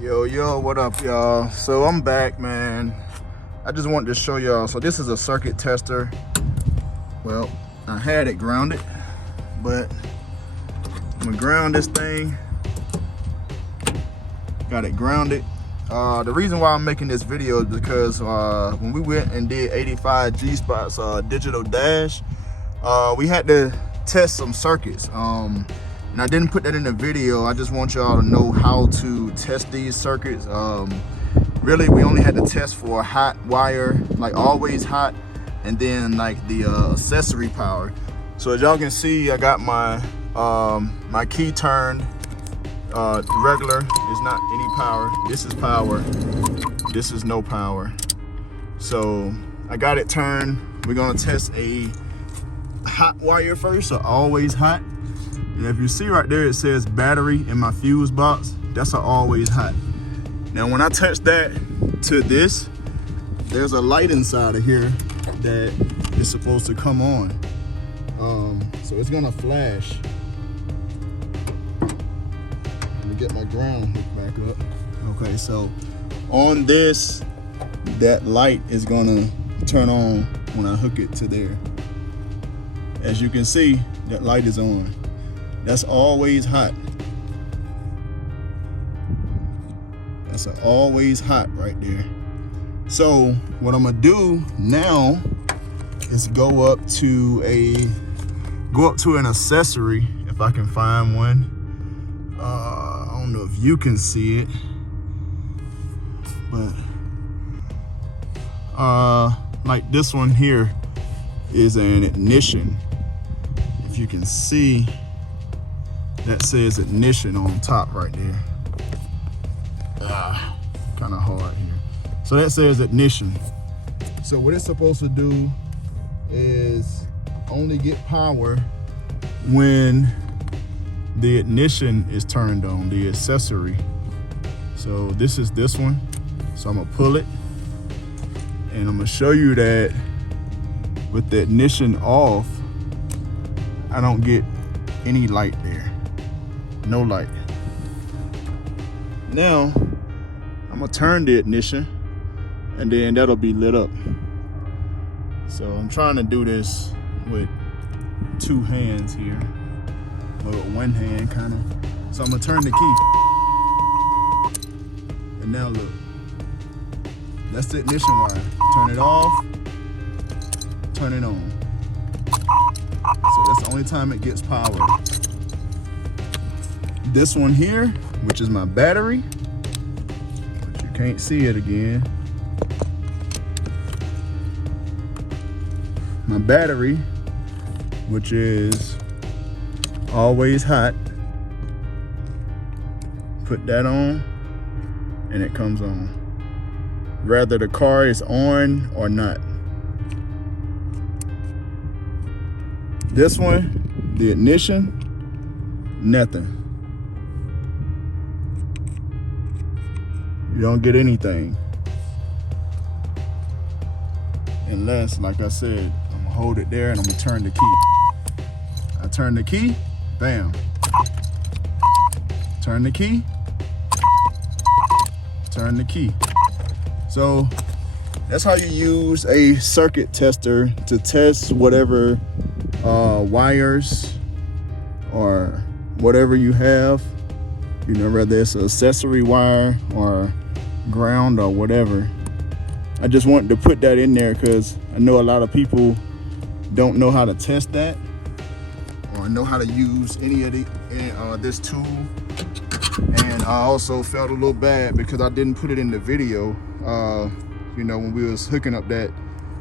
Yo, what up, y'all? So I'm back, man. I just wanted to show y'all. So this is a circuit tester. Well, I had it grounded, but I'm gonna ground this thing. Got it grounded. The reason why I'm making this video is because when we went and did 85 G-Spot's digital dash, we had to test some circuits. And I didn't put that in the video. I just want y'all to know how to test these circuits. Really, we only had to test for a hot wire, like always hot, and then like the accessory power. So as y'all can see, I got my my key turned regular. Is not any power. This is power. This is no power. So I got it turned. We're gonna test a hot wire first, so always hot. And if you see right there, it says battery in my fuse box. That's a always hot. Now, when I touch that to this, there's a light inside of here that is supposed to come on. So it's gonna flash. Let me get my ground hooked back up. Okay, so on this, that light is gonna turn on when I hook it to there. As you can see, that light is on. That's always hot. That's an always hot right there. So what I'm gonna do now is go up to an accessory if I can find one. I don't know if you can see it, but like this one here is an ignition. If you can see, that says ignition on top right there. Kind of hard here. So that says ignition. So what it's supposed to do is only get power when the ignition is turned on, the accessory. So this is this one. So I'm gonna pull it, and I'm gonna show you that with the ignition off, I don't get any light there. No light. Now I'm gonna turn the ignition, and then that'll be lit up. So I'm trying to do this with two hands here, or with one hand kind of. So I'm gonna turn the key, and now look, that's the ignition wire. Turn it off, turn it on. So that's the only time it gets power. This one here, which is my battery, but you can't see it again. My battery, which is always hot, put that on and it comes on. Whether the car is on or not. This one, the ignition, nothing. You don't get anything. Unless, like I said, I'm gonna hold it there and I'm gonna turn the key. I turn the key, bam. Turn the key, turn the key. So that's how you use a circuit tester to test whatever wires or whatever you have. You know, whether it's an accessory wire or ground or whatever. I just wanted to put that in there because I know a lot of people don't know how to test that or know how to use any of this tool. And I also felt a little bad because I didn't put it in the video, you know, when we was hooking up that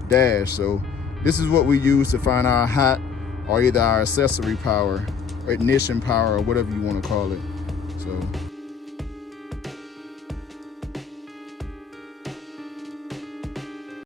dash. So this is what we use to find our hot or either our accessory power or ignition power or whatever you want to call it. So